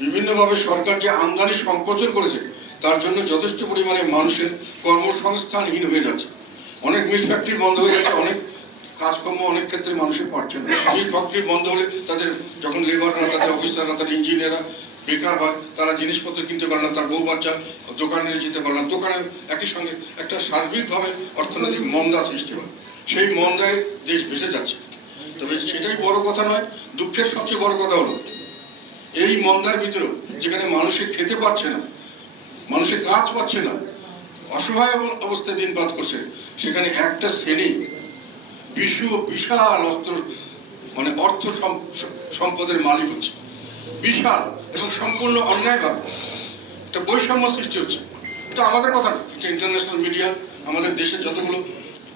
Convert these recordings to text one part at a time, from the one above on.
বিভিন্নভাবে সরকার যে আমদানি সংকোচন করেছে তার জন্য যথেষ্ট পরিমাণে মানুষের কর্মসংস্থানহীন হয়ে যাচ্ছে। অনেক মিল ফ্যাক্টরি বন্ধ হয়ে যাচ্ছে, অনেক কাজকর্ম অনেক ক্ষেত্রে মানুষের পারছে না। মিল ফ্যাক্টরি বন্ধ হলে তাদের যখন লেবাররা, তাদের অফিসাররা, তাদের ইঞ্জিনিয়াররা বেকার হয়, তারা জিনিসপত্র কিনতে পারে না, তার বউ বাচ্চা দোকানে যেতে পারে না, দোকানে একই সঙ্গে একটা সার্বিকভাবে অর্থনৈতিক মন্দা সৃষ্টি হয়। সেই মন্দায় দেশ ভেসে যাচ্ছে। তবে সেটাই বড় কথা নয়, দুঃখের সবচেয়ে বড় কথা হলো এই মন্দার ভিতরেও যেখানে মানুষে খেতে পারছে না, মানুষের কাজ পাচ্ছে না, অসহায় অবস্থায় দিনপাত করছে, সেখানে একটা শ্রেণী বিশাল অর্থ সম্পদের মালিক হচ্ছে, বিশাল এবং সম্পূর্ণ অন্যায়ভাবে একটা বৈষম্য সৃষ্টি হচ্ছে। এটা আমাদের কথা না, এটা ইন্টারন্যাশনাল মিডিয়া, আমাদের দেশে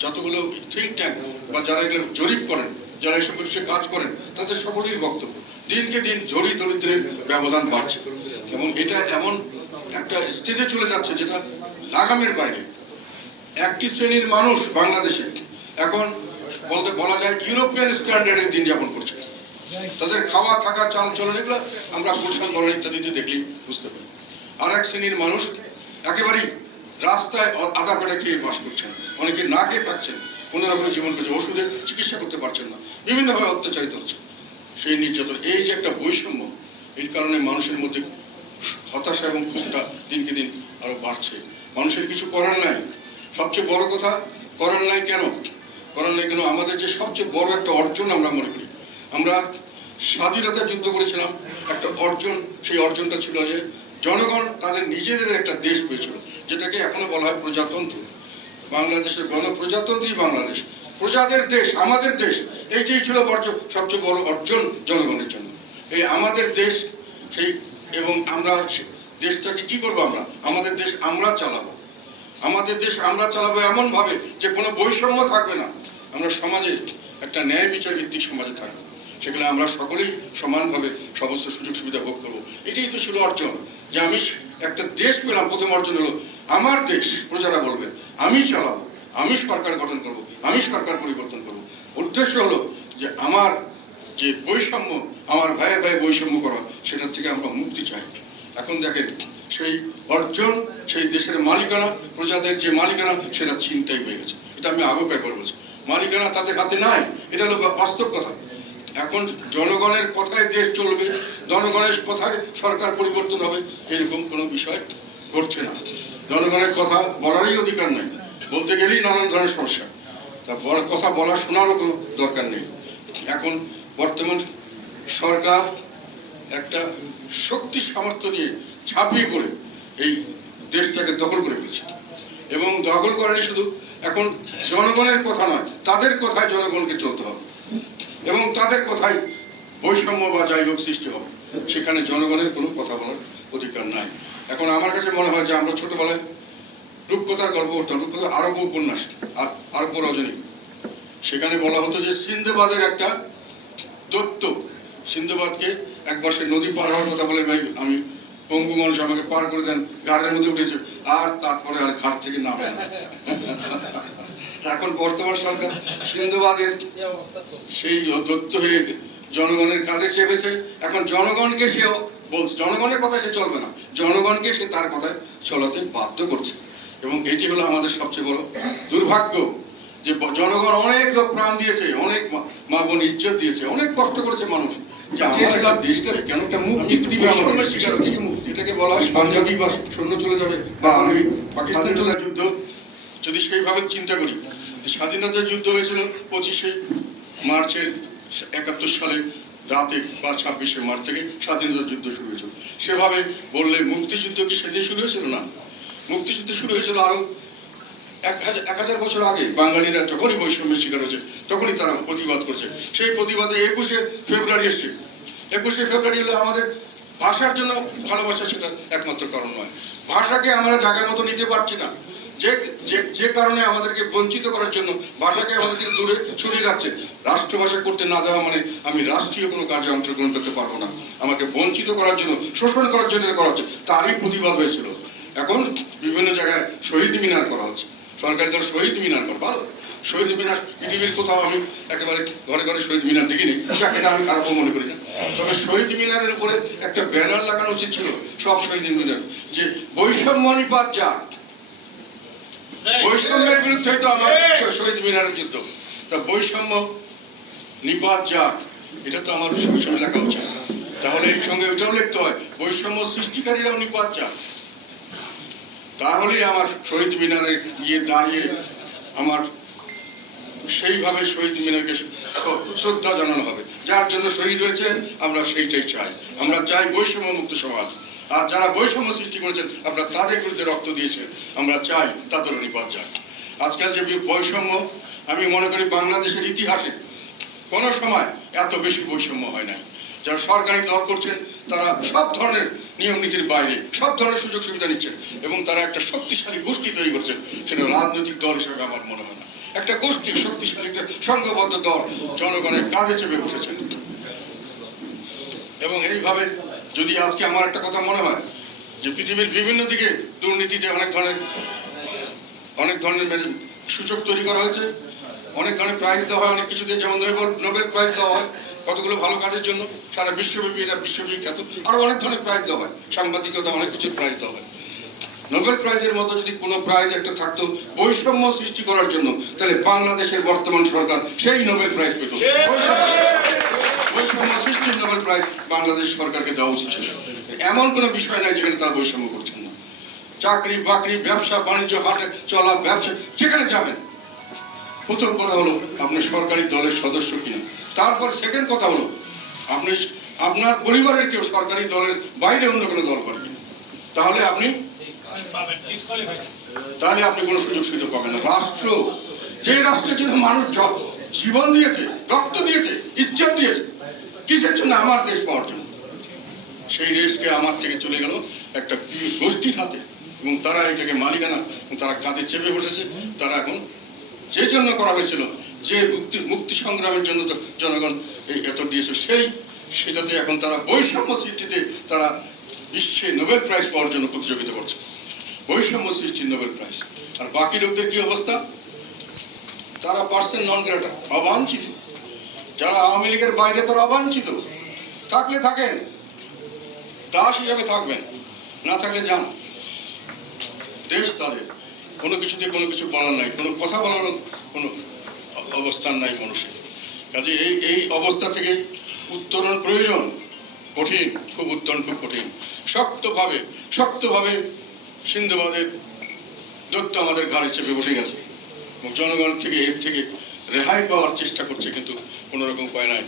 যতগুলো থিঙ্ক ট্যাঙ্ক বা যারা এগুলো জরিপ করেন, যারা এসব বিষয়ে কাজ করেন, তাদের সকলেরই বক্তব্য। দিনকে দিন জরি দরিদ্রের ব্যবধান বাড়ছে এবং এটা এমন একটা স্টেজে চলে যাচ্ছে যেটা লাগামের বাইরে। একটি শ্রেণীর মানুষ বাংলাদেশে এখন বলা যায় ইউরোপিয়ান স্ট্যান্ডার্ডে দিন যাপন করছে। তাদের খাওয়া থাকা চাল চলন এগুলো আমরা গুলশান বলেন ইত্যাদিতে দেখলেই বুঝতে পারি। আর এক শ্রেণীর মানুষ একেবারেই রাস্তায় আধা পেটা খেয়ে বাস করছেন, অনেকে না খেয়ে থাকছেন, কোনো রকমের জীবন করছে, ওষুধের চিকিৎসা করতে পারছেন না, বিভিন্নভাবে অত্যাচারিত হচ্ছে। সেই নির্যাতন, এই যে একটা বৈষম্য, এই কারণে মানুষের মধ্যে হতাশা এবং ক্ষোভটা দিনকে দিন আরো বাড়ছে। মানুষের কিছু করার নাই। সবচেয়ে বড় কথা, করার নাই কেন? আমাদের যে সবচেয়ে বড় একটা অর্জন আমরা মনে করি, আমরা স্বাধীনতা যুদ্ধ করেছিলাম, একটা অর্জন, সেই অর্জনটা ছিল যে জনগণ তাদের নিজেদের একটা দেশ পেয়েছিল, যেটাকে এখনো বলা হয় প্রজাতন্ত্র। বাংলাদেশের গণপ্রজাতন্ত্রী বাংলাদেশ, প্রজাদের দেশ, আমাদের দেশ, এইটাই ছিল সবচেয়ে বড় অর্জন জনগণের জন্য। এই আমাদের দেশ, সেই এবং আমরা দেশটাকে কি করবো, আমাদের দেশ আমরা চালাবো। আমাদের দেশ আমরা চালাবো এমন ভাবে যে কোনো বৈষম্য থাকবে না। আমরা সমাজে একটা ন্যায় বিচার ভিত্তিক সমাজে থাকবো, সেখানে আমরা সকলেই সমানভাবে সমস্ত সুযোগ সুবিধা ভোগ করবো। এটাই তো ছিল অর্জন, যে আমি একটা দেশ পেলাম। প্রথম অর্জন হলো আমার দেশ, প্রজারা বলবে আমি চালাবো, আমি সরকার গঠন করব, আমি সরকার পরিবর্তন করব। উদ্দেশ্য হলো যে আমার যে বৈষম্য, আমার ভাইয়ে ভাইয়ে বৈষম্য করা, সেটার থেকে আমরা মুক্তি চাই। এখন দেখেন সেই অর্জন, সেই দেশের মালিকানা, প্রজাদের যে মালিকানা, সেটা ছিনতাই হয়ে গেছে। এটা আমি আগেও কয়েকবার বলছি, মালিকানা তাদের হাতে নাই, এটা হলো বাস্তব কথা। এখন জনগণের কথায় দেশ চলবে, জনগণের কথায় সরকার পরিবর্তন হবে, এরকম কোনো বিষয় ঘটছে না। জনগণের কথা বলারই অধিকার নেই, বলতে গেলেই নানান ধরনের সমস্যা, তা কথা বলা শোনারও কোনো দরকার নেই। এখন বর্তমান সরকার একটা শক্তি সামর্থ্য নিয়ে ঝাঁপিয়ে পড়ে এই দেশটাকে দখল করে ফেলছে, এবং দখল করেনি শুধু, এখন জনগণের কথা নয়, তাদের কথায় জনগণকে চলতে হবে এবং তাদের কথায় বৈষম্য বা যাই হোক সৃষ্টি হবে, সেখানে জনগণের কোনো কথা বলার অধিকার নাই। এখন আমার কাছে মনে হয় যে আমরা ছোটবেলায় রূপকথার গল্প করতাম, রূপকথা আরব উপন্যাস আর আরব রজনী, সেখানে বলা হতো যে সিন্ধবাদের একটা দৈত্য সিন্ধবাদকে একবার সে নদী পার হওয়ার কথা বলে, ভাই আমি পঙ্গু মানুষ, আমাকে পার করে দেন, ঘাড়ের মধ্যে উঠেছে, আর তারপরে আর ঘাট থেকে নামে না। এখন বর্তমান সরকার সিন্ধবাদের সেই দৈত্য হয়ে জনগণের কাঁধে চেপেছে। এখন জনগণকে সে বলছে, জনগণের কথা সে চলবে না, জনগণকে সে তার কথায় চলাতে বাধ্য করছে। এবং এটি হলো আমাদের সবচেয়ে বড় দুর্ভাগ্য, যে জনগণ অনেক লোক প্রাণ দিয়েছে, অনেক মা বোন ইজ্জত দিয়েছে, অনেক কষ্ট করেছে মানুষ, দেশটাকে কেন একটা মুক্তি দিবে, আমাদের শিকার থেকে মুক্তি, এটাকে বলা হয় পাঞ্জাবি বা সৈন্য চলে যাবে বা আমি পাকিস্তান চলে যুদ্ধ। যদি সেইভাবে চিন্তা করি, স্বাধীনতার যুদ্ধ হয়েছিল 25শে মার্চের 71 সালে রাতে বা 26শে মার্চ থেকে স্বাধীনতার যুদ্ধ শুরু হয়েছিল। সেভাবে বললে মুক্তিযুদ্ধ কি সেদিন শুরু হয়েছিল? না, মুক্তিযুদ্ধ শুরু হয়েছিল আরো 1000 বছর আগে। বাঙালিরা যখনই বৈষম্যের শিকার হয়েছে তখনই তারা প্রতিবাদ করছে। সেই প্রতিবাদে 21শে ফেব্রুয়ারি এসছে। 21শে ফেব্রুয়ারি হলে আমাদের ভাষার জন্য ভালোবাসা, সেটা একমাত্র কারণ নয়। ভাষাকে আমরা জায়গার মতো নিতে পারছি না, যে কারণে আমাদেরকে বঞ্চিত করার জন্য ভাষাকে আমাদেরকে দূরে সরিয়ে রাখছে। রাষ্ট্রভাষা করতে না দেওয়া মানে আমি রাষ্ট্রীয় কোনো কার্যে অংশগ্রহণ করতে পারবো না, আমাকে বঞ্চিত করার জন্য, শোষণ করার জন্য করা হচ্ছে। তারই প্রতিবাদ হয়েছিল। এখন বিভিন্ন জায়গায় শহীদ মিনার করা হচ্ছে, সরকারি দল শহীদ মিনার করে, ভালো, শহীদ মিনার পৃথিবীর কোথাও আমি একেবারে ঘরে ঘরে শহীদ মিনার দেখিনি, এটা আমি খারাপও মনে করি না। তবে শহীদ মিনারের উপরে একটা ব্যানার লাগানো উচিত ছিল সব শহীদ মিনার, যে বৈষম্য নিপাত যাক। বৈষম্যের বিরুদ্ধে তো আমার শহীদ মিনারের যুদ্ধ, তা বৈষম্য নিপাত যাক, এটা তো আমার সঙ্গে লেখা উচিত। তাহলে এই সঙ্গে ওইটাও লিখতে হয় বৈষম্য সৃষ্টিকারীরাও নিপাত যাক। তাহলেই আমার শহীদ মিনারে গিয়ে দাঁড়িয়ে আমার সেইভাবে শহীদ মিনারকে শ্রদ্ধা জানানো হবে। যার জন্য শহীদ হয়েছেন আমরা সেইটাই চাই। আমরা চাই বৈষম্য মুক্ত সমাজ। আর যারা বৈষম্য সৃষ্টি করেছেন আপনারা তাদের বিরুদ্ধে রক্ত দিয়েছেন, আমরা চাই তাদের নিপাত যাক। আজকাল যে বৈষম্য, আমি মনে করি বাংলাদেশের ইতিহাসে কোনো সময় এত বেশি বৈষম্য হয় নাই। যারা সরকারি দল করছেন তারা সব ধরনের নিয়ম নীতির বাইরে সব ধরনের সুযোগ সুবিধা নিচ্ছেন এবং তারা একটা শক্তিশালী গোষ্ঠী তৈরি করছেন। সেটা রাজনৈতিক দল হিসেবে আমার মনে হয় না, একটা গোষ্ঠী, শক্তিশালী একটা সংঘবদ্ধ দল জনগণের কাঁধে চেপে বসেছেন। এবং এইভাবে যদি আজকে আমার একটা কথা মনে হয় যে পৃথিবীর বিভিন্ন দিকে দুর্নীতিতে অনেক ধরনের সূচক তৈরি করা হয়েছে, অনেক ধরনের প্রাইজ দেওয়া হয়, অনেক কিছু দিয়ে, যেমন নোবেল প্রাইজ দেওয়া হয় কতগুলো ভালো কাজের জন্য, সারা বিশ্বব্যাপী এটা বিশ্ববিখ্যাত। আরো অনেক ধরনের প্রাইজ দেওয়া হয়, সাংবাদিকতা অনেক কিছুর প্রাইজ দেওয়া হয়। নোবেল প্রাইজের মতো যদি কোনো প্রাইজ একটা থাকতো বৈষম্য সৃষ্টি করার জন্য, তাহলে বাংলাদেশের বর্তমান সরকার সেই নোবেল প্রাইজ পেত। বৈষম্য সৃষ্টির নোবেল প্রাইজ বাংলাদেশ সরকারকে দেওয়া উচিত ছিল। এমন কোনো বিষয় নাই যেখানে তারা বৈষম্য করছেন না। চাকরি বাকরি, ব্যবসা বাণিজ্য, হাটে চলা, ব্যবসা, যেখানে যাবেন প্রথম কথা হলো আপনি সরকারি দলের সদস্য কিনা। তারপর সেকেন্ড কথা হলো আপনি আপনার পরিবারের কেউ সরকারি দলের বাইরে অন্য কোনো দল করেন, তাহলে আপনি কোনো সুযোগ সুবিধা পাবেন না। রাষ্ট্র, যে রাষ্ট্রের জন্য মানুষ জীবন দিয়েছে, রক্ত দিয়েছে, ইজ্জত দিয়েছে, কিসের জন্য? আমার দেশ পাওয়ার জন্য। সেই দেশকে আমার থেকে চলে গেল একটা গোষ্ঠীর হাতে এবং তারা এটাকে মালিকানা, তারা কাঁধে চেপে বসেছে। তারা এখন যে জন্য করা হয়েছিল, যে মুক্তি সংগ্রামের জন্য জনগণ এই এত দিয়েছে, সেটাতে এখন তারা বৈষম্য সৃষ্টিতে তারা বিশ্বে নোবেল প্রাইজ পাওয়ার জন্য প্রতিযোগিতা করছে, বৈষম্য সৃষ্টির নোবেল প্রাইজ। আর বাকি লোকদের কি অবস্থা? তারা পার্সন নন গ্রেটা, অবাঞ্ছিত। যারা আওয়ামী লীগের বাইরে তারা অবাঞ্ছিত, থাকলে থাকেন, দাস হিসাবে থাকবেন, না থাকলে যান। দেশ তাদের, কোনো কিছুতে কোনো কিছু বলার নাই, কোনো কথা বলারও কোনো অবস্থান নাই মানুষের কাজে। এই অবস্থা থেকে উত্তরণ প্রয়োজন, কঠিন, খুব উত্তরণ খুব কঠিন। শক্তভাবে সিন্ধুবাদের দৈত্য আমাদের ঘাড়ে চেপে বসে গেছে এবং জনগণ থেকে এর থেকে রেহাই পাওয়ার চেষ্টা করছে, কিন্তু কোনো রকম উপায় নাই।